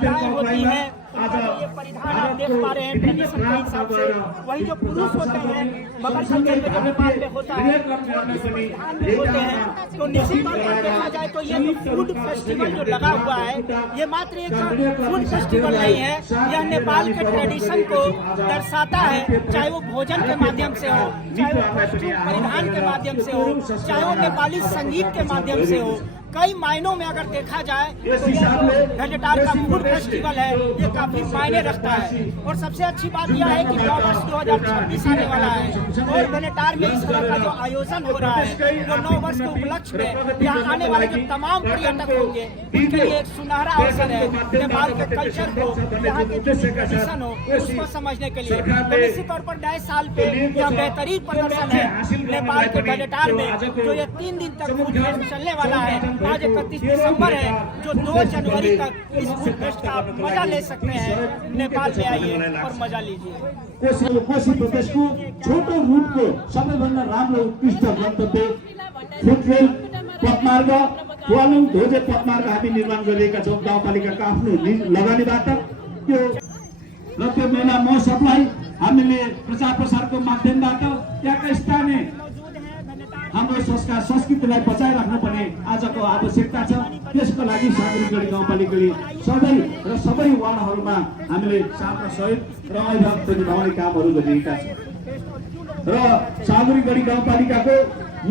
महिलाएं होती हैं ये परिधान आप देख पा रहे हैं ट्रेडिशन के हिसाब से, वही जो पुरुष होते हैं मगर कल्चर में जो नेपाल में होता है परिधान में होते हैं। तो निश्चित तौर पर देखा जाए तो ये जो फूड फेस्टिवल जो लगा हुआ है ये मात्र एक फूड फेस्टिवल नहीं है, यह नेपाल के ट्रेडिशन को दर्शाता है, चाहे वो भोजन के माध्यम से हो, चाहे वो परिधान के माध्यम से हो, चाहे वो नेपाली संगीत के माध्यम से हो। कई मायनों में अगर देखा जाए तो ये भेलेटार का फूड फेस्टिवल है ये काफी मायने रखता है। और सबसे अच्छी बात यह है कि नववर्ष 2026 आने वाला है और भेलेटार में इस तरह का जो आयोजन हो रहा है वो 9 वर्ष के उपलक्ष्य में यहाँ आने वाले जो तमाम पर्यटक होंगे उनके लिए एक सुनहरा अवसर है नेपाल के कल्चर को, यहाँ के जो ट्रेडिशन हो उसको समझने के लिए। तो निश्चित तौर पर नए साल पे यह बेहतरीन प्रदर्शन है नेपाल के भेलेटार में जो ये 3 दिन तक फूड फेस्ट चलने वाला है। आज 31 दिसंबर है जो 2 जनवरी तक इस फूड फेस्ट का आप मजा ले सकते हैं। नेपाल में आइए और मजा लीजिए। कोशी प्रदेशको छोटो रूटको सबैभन्दा राम्रो उत्कृष्ट गन्तव्य फुटरेल पथमार्ग क्वालुङ ध्वजे पथमार्ग हामी निर्माण गरिरहेका छौँ गाउँपालिकाको आफ्नो लगानीबाट। त्यो मेला महोत्सवलाई हामीले प्रचार प्रसारको माध्यमबाट त्यहाँका स्थानीय हाम्रो संस्कार संस्कृतिलाई बचाइराख्नु पर्ने आजको आवश्यकता छ। त्यसको लागि सागरीगढी गाउँपालिकाले सधैँ र सबै वार्डहरूमा हामीले साथ सहयोग र अभिभावक निभाउने कामहरू गरिरहेका छौँ र सागरीगढी गाउँपालिकाको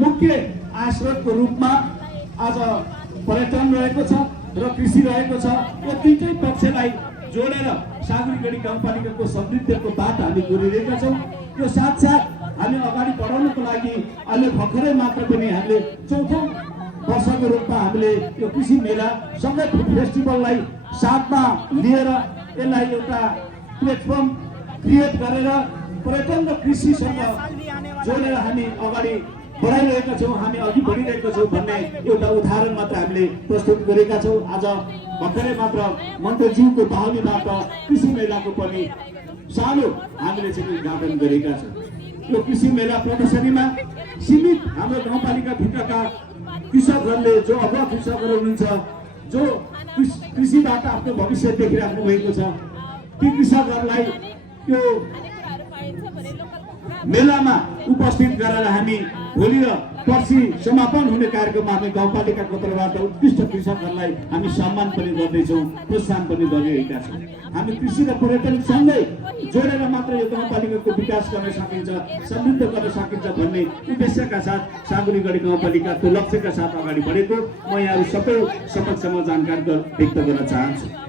मुख्य आश्रयको रूपमा आज पर्यटन रहेको छ र कृषि रहेको छ। यो दुईटै पक्षलाई जोडेर सागरीगढी गाउँपालिकाको समृद्धिको बाटो हामी जोडिरहेका छौँ। यो साथसाथ हामी अगाडि बढाउनको लागि अहिले भर्खरै मात्र पनि हामीले 4औं वर्षको रूपमा हामीले यो कृषि मेला सँगै फुड फेस्टिभललाई साथमा लिएर यसलाई एउटा प्लेटफर्म क्रिएट गरेर पर्यटन र कृषिसँग जोडेर हामी अगाडि बढाइरहेका छौँ, हामी अघि बढिरहेका छौँ भन्ने एउटा उदाहरण मात्र हामीले प्रस्तुत गरेका छौँ। आज भर्खरै मात्र मन्त्रीज्यूको पहलबाट कृषि मेलाको पनि सानो हामीले चाहिँ उद्घाटन गरेका छौँ। यो कृषि मेला प्रदर्शनीमा सीमित हाम्रो गाउँपालिका भित्रका कृषकहरूले जो अगुवा कृषकहरू हुनुहुन्छ जो कृषिबाट आफ्नो भविष्य देखिराख्नु भएको छ ती कृषकहरूलाई यो मेलामा उपस्थित गरेर हामी भोलि र पर्सि समापन हुने कार्यक्रममा हामी गाउँपालिकाको तर्फबाट उत्कृष्ट कृषकहरूलाई हामी सम्मान पनि गर्दैछौँ, प्रोत्साहन पनि गरिरहेका छौँ। हामी कृषि र पर्यटनसँगै जोडेर मात्र यो गाउँपालिकाको विकास गर्न सकिन्छ, समृद्ध गर्न सकिन्छ भन्ने उद्देश्यका साथ सागरीगढी गाउँपालिकाको लक्ष्यका साथ अगाडि बढेको म यहाँहरू सबै समक्षमा जानकारी व्यक्त गर्न चाहन्छु।